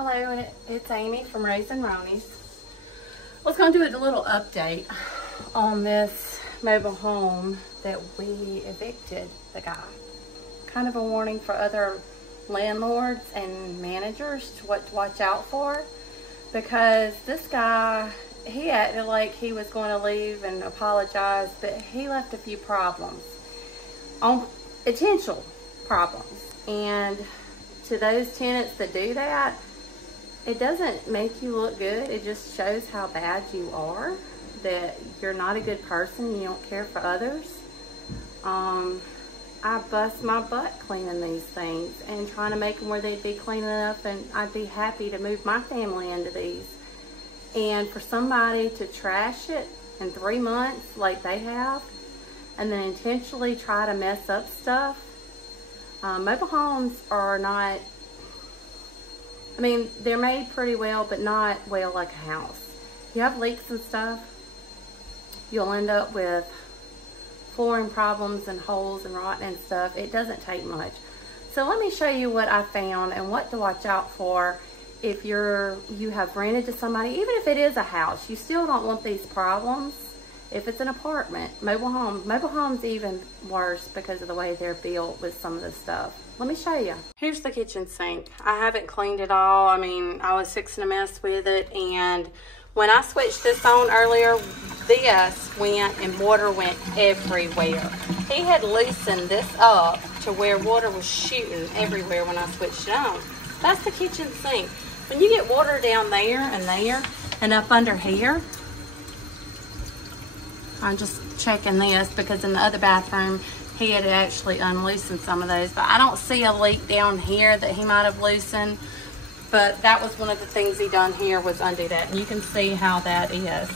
Hello, it's Amy from Raising Ronies. I was going to do a little update on this mobile home that we evicted the guy. Kind of a warning for other landlords and managers to what to watch out for, because this guy, he acted like he was going to leave and apologize, but he left a few problems, potential problems. And to those tenants that do that, it doesn't make you look good. It just shows how bad you are, that you're not a good person, you don't care for others. I bust my butt cleaning these things and trying to make them where they'd be clean enough, and I'd be happy to move my family into these. And for somebody to trash it in 3 months like they have, and then intentionally try to mess up stuff. Mobile homes are not, I mean, they're made pretty well, but not well like a house. You have leaks and stuff, you'll end up with flooring problems and holes and rot and stuff. It doesn't take much. So let me show you what I found and what to watch out for if you have rented to somebody. Even if it is a house, you still don't want these problems. If it's an apartment, mobile home's even worse because of the way they're built with some of the stuff. Let me show you. Here's the kitchen sink. I haven't cleaned it all. I mean, I was fixing to mess with it, and when I switched this on earlier, this went and water went everywhere. He had loosened this up to where water was shooting everywhere when I switched it on. That's the kitchen sink. When you get water down there and up under here, I'm just checking this because in the other bathroom, he had actually unloosened some of those, but I don't see a leak down here that he might have loosened. But that was one of the things he done here, was undo that. And you can see how that is.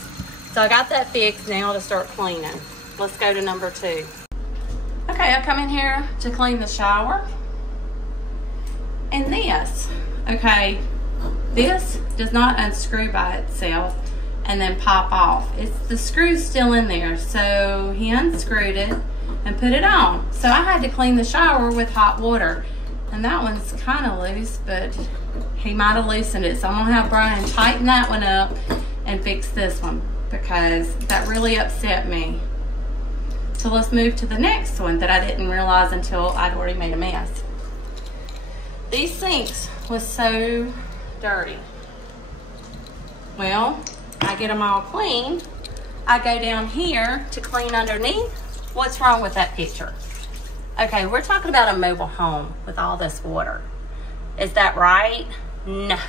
So I got that fixed now to start cleaning. Let's go to number 2. Okay, I come in here to clean the shower. And this, okay, this does not unscrew by itself and then pop off. The screw's still in there. So he unscrewed it and put it on. So I had to clean the shower with hot water. And that one's kind of loose, but he might have loosened it. So I'm gonna have Brian tighten that one up and fix this one, because that really upset me. So let's move to the next one that I didn't realize until I'd already made a mess. These sinks was so dirty. Well, I get them all clean. I go down here to clean underneath. What's wrong with that picture? Okay, we're talking about a mobile home with all this water. Is that right? No.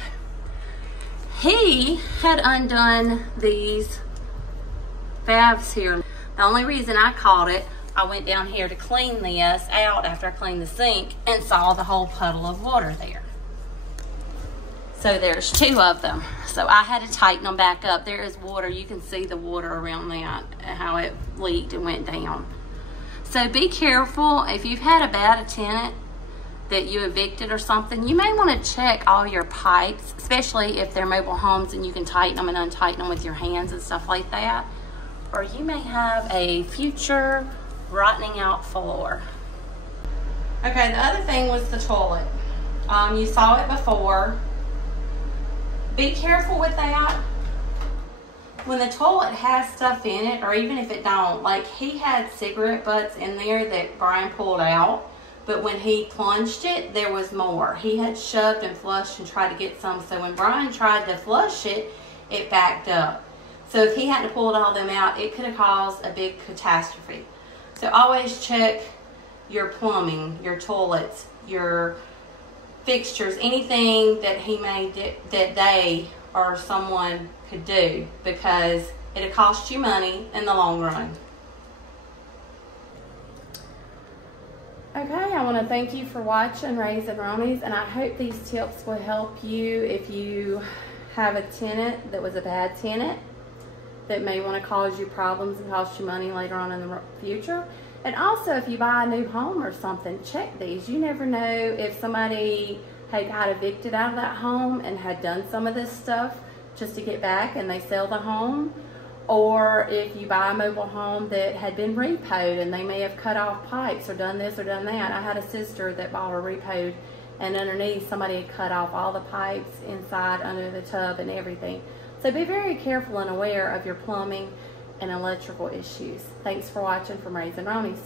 He had undone these valves here. The only reason I caught it, I went down here to clean this out after I cleaned the sink and saw the whole puddle of water there. So there's 2 of them. So I had to tighten them back up. There is water. You can see the water around that, how it leaked and went down. So be careful. If you've had a bad tenant that you evicted or something, you may want to check all your pipes, especially if they're mobile homes and you can tighten them and untighten them with your hands and stuff like that. Or you may have a future rotting out floor. Okay, the other thing was the toilet. You saw it before. Be careful with that. When the toilet has stuff in it, or even if it don't, like he had cigarette butts in there that Brian pulled out, but when he plunged it, there was more. He had shoved and flushed and tried to get some, so when Brian tried to flush it, it backed up. So if he hadn't pulled all them out, it could have caused a big catastrophe. So always check your plumbing, your toilets, your fixtures, anything that he made that they or someone could do, because it'll cost you money in the long run. Okay, I want to thank you for watching Raising Ronies, and I hope these tips will help you if you have a tenant that was a bad tenant that may want to cause you problems and cost you money later on in the future. And also, if you buy a new home or something, check these. You never know if somebody had got evicted out of that home and had done some of this stuff just to get back and they sell the home, or if you buy a mobile home that had been repoed and they may have cut off pipes or done this or done that. I had a sister that bought a repoed and underneath somebody had cut off all the pipes inside under the tub and everything. So be very careful and aware of your plumbing and electrical issues. Thanks for watching from Raising Ronies.